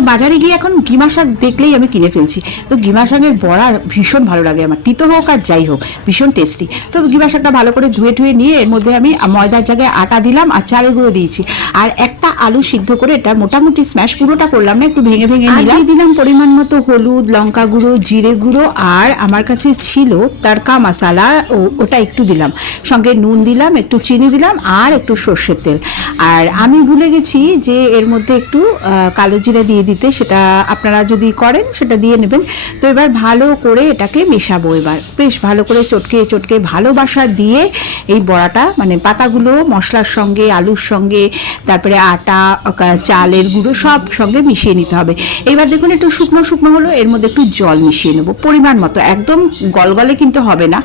বাজারে গিয়ে এখন গিমা শাক দেখলেই আমি কিনে ফেলছি। তো গিমা শাকের বড়া ভীষণ ভালো লাগে আমার। তিতো হোক আর যাই হোক ভীষণ টেস্টি তো গিমা শাকটা ভালো করে ধুয়ে ধুয়ে নিয়ে এর মধ্যে আমি ময়দার জায়গায় আটা দিলাম আর চালের গুঁড়ো দিয়েছি। আর একটা আলু সিদ্ধ করে এটা মোটামুটি স্ম্যাশ পুরোটা করলাম না একটু ভেঙে ভেঙে নিলাম। দিলাম পরিমাণ মতো হলুদ লঙ্কা গুঁড়ো জিরে গুঁড়ো আর আমার কাছে ছিল তারকা মশালা ও- ওটা একটু দিলাম। সঙ্গে নুন দিলাম একটু চিনি দিলাম আর একটু সর্ষের তেল। আর আমি ভুলে গেছি যে এর মধ্যে একটু কালো জিরা দিয়ে দিতে, সেটা আপনারা যদি করেন, সেটা দিয়ে নেবেন। তো এবার ভালো করে এটাকে মেশাবো এবার। বেশ ভালো করে চটকে চটকে ভালোবাসা দিয়ে এই বড়াটা মানে পাতাগুলো, মশলার সঙ্গে, আলুর সঙ্গে, তারপরে আটা চালের গুঁড়ো, সব সঙ্গে মিশিয়ে নিতে হবে। এবার দেখুন একটু শুকনো শুকনো হলো, এর মধ্যে একটু জল মিশিয়ে নেব, পরিমাণ মতো। একদম গলগলে কিন্তু হবে না।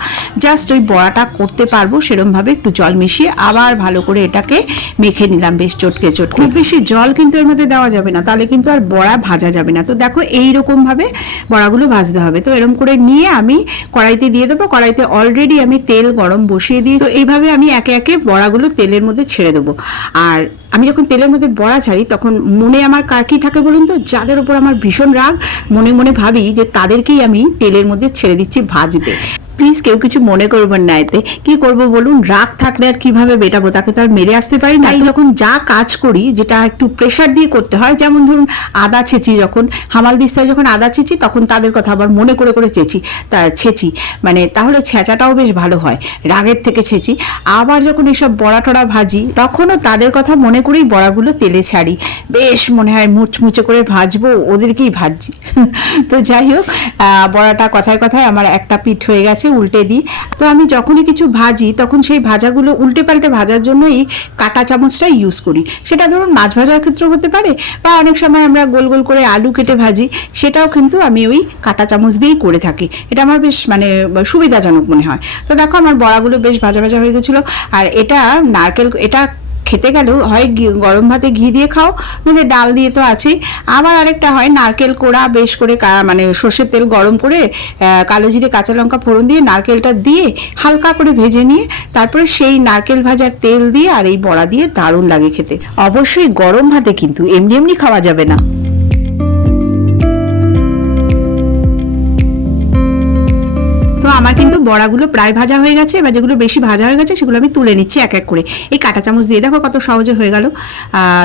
জাস্ট ওই বড়াটা করতে পারব, সেরমভাবে একটু জল মিশিয়ে আবার ভালো করে এটাকে মেখে নিলাম। বেশ চটকে চটকে। বেশি জল কিন্তু এর মধ্যে দেওয়া যাবে না, তাহলে কিন্তু আর বড়া ভাজা যাবে না। তো দেখো এই রকম ভাবে বড়াগুলো ভাজতে হবে। তো এরকম করে নিয়ে আমি কড়াইতে দিয়ে দেবো। কড়াইতে অলরেডি আমি তেল গরম বসিয়ে দিই তো এইভাবে আমি একে একে বড়াগুলো তেলের মধ্যে ছেড়ে দেবো। আর আমি যখন তেলের মধ্যে বড়া ছাড়ি, তখন মনে আমার কাকি থাকে বলুন তো? যাদের উপর আমার ভীষণ রাগ, মনে মনে ভাবি যে তাদেরকেই আমি তেলের মধ্যে ছেড়ে দিচ্ছি ভাজতে। প্লিজ কেউ কিছু মনে করবেন না এতে। কি করব বলুন? রাগ থাকলে আর কীভাবে বেটাবো তাকে তো আর মেরে আসতে পারি না। যখন যা কাজ করি যেটা একটু প্রেশার দিয়ে করতে হয় যেমন ধরুন আদা ছেঁচি যখন হামাল দিস্তায় যখন আদা ছেঁচি তখন তাদের কথা আবার মনে করে করে চেঁচি তা ছেঁচি। মানে তাহলে ছেঁচাটাও বেশ ভালো হয় রাগের থেকে ছেঁচি। আবার যখন এসব বড়া টড়া ভাজি তখনও তাদের কথা মনে করেই বড়াগুলো তেলে ছাড়ি। বেশ মনে হয় মুচমুচে করে ভাজবো ওদেরকেই ভাজছি। তো যাই হোক বড়াটা কথায় কথায় আমার একটা পিঠ হয়ে গেছে। উল্টে দিই। তো আমি যখনই কিছু ভাজি, তখন সেই ভাজাগুলো উল্টে পাল্টে ভাজার জন্যই কাটা চামচটা ইউজ করি। সেটা ধরুন মাছ ভাজার ক্ষেত্রেও হতে পারে, বা অনেক সময় আমরা গোল গোল করে আলু কেটে ভাজি, সেটাও কিন্তু আমি ওই কাটা চামচ দিয়েই করে থাকি। এটা আমার বেশ মানে সুবিধাজনক মনে হয়। তো দেখো আমার বড়াগুলো বেশ ভাজা ভাজা হয়ে গেছিল, আর এটা নারকেল, এটা খেতে গেলেও হয় গরম ভাতে ঘি দিয়ে খাও, নইলে ডাল দিয়ে তো আছেই। আবার আরেকটা হয়, নারকেল কোড়া বেশ করে মানে সর্ষের তেল গরম করে কালো জিরে, কাঁচা লঙ্কা ফোড়ন দিয়ে নারকেলটা দিয়ে হালকা করে ভেজে নিয়ে, তারপরে সেই নারকেল ভাজার তেল দিয়ে আর এই বড়া দিয়ে দারুণ লাগে খেতে। অবশ্যই গরম ভাতে কিন্তু এমনি এমনি খাওয়া যাবে না। বড়াগুলো প্রায় ভাজা হয়ে গেছে। এবার যেগুলো বেশি ভাজা হয়ে গেছে সেগুলো আমি তুলে নিচ্ছি এক এক করে। এই কাঁটা চামচ দিয়ে দেখো কত সহজে হয়ে গেল।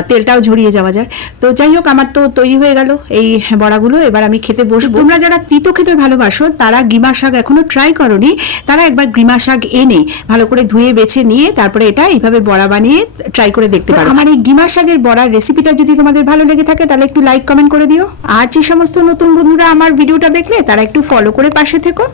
তেলটাও ঝরিয়ে যাওয়া যায়। তো যাই হোক আমার তো তৈরি হয়ে গেল এই বড়াগুলো। এবার আমি খেতে বসবো। তোমরা যারা তিতো খেতে ভালোবাসো তারা গিমা শাক এখনও ট্রাই করনি। তারা একবার গ্রিমা শাক এনে ভালো করে ধুয়ে বেছে নিয়ে তারপরে এটা এইভাবে বড়া বানিয়ে ট্রাই করে দেখতে পারো। আমার এই গিমা শাকের বড়ার রেসিপিটা যদি তোমাদের ভালো লেগে থাকে তাহলে একটু লাইক কমেন্ট করে দিও। আর যে সমস্ত নতুন বন্ধুরা আমার ভিডিওটা দেখলে তারা একটু ফলো করে পাশে থেকো।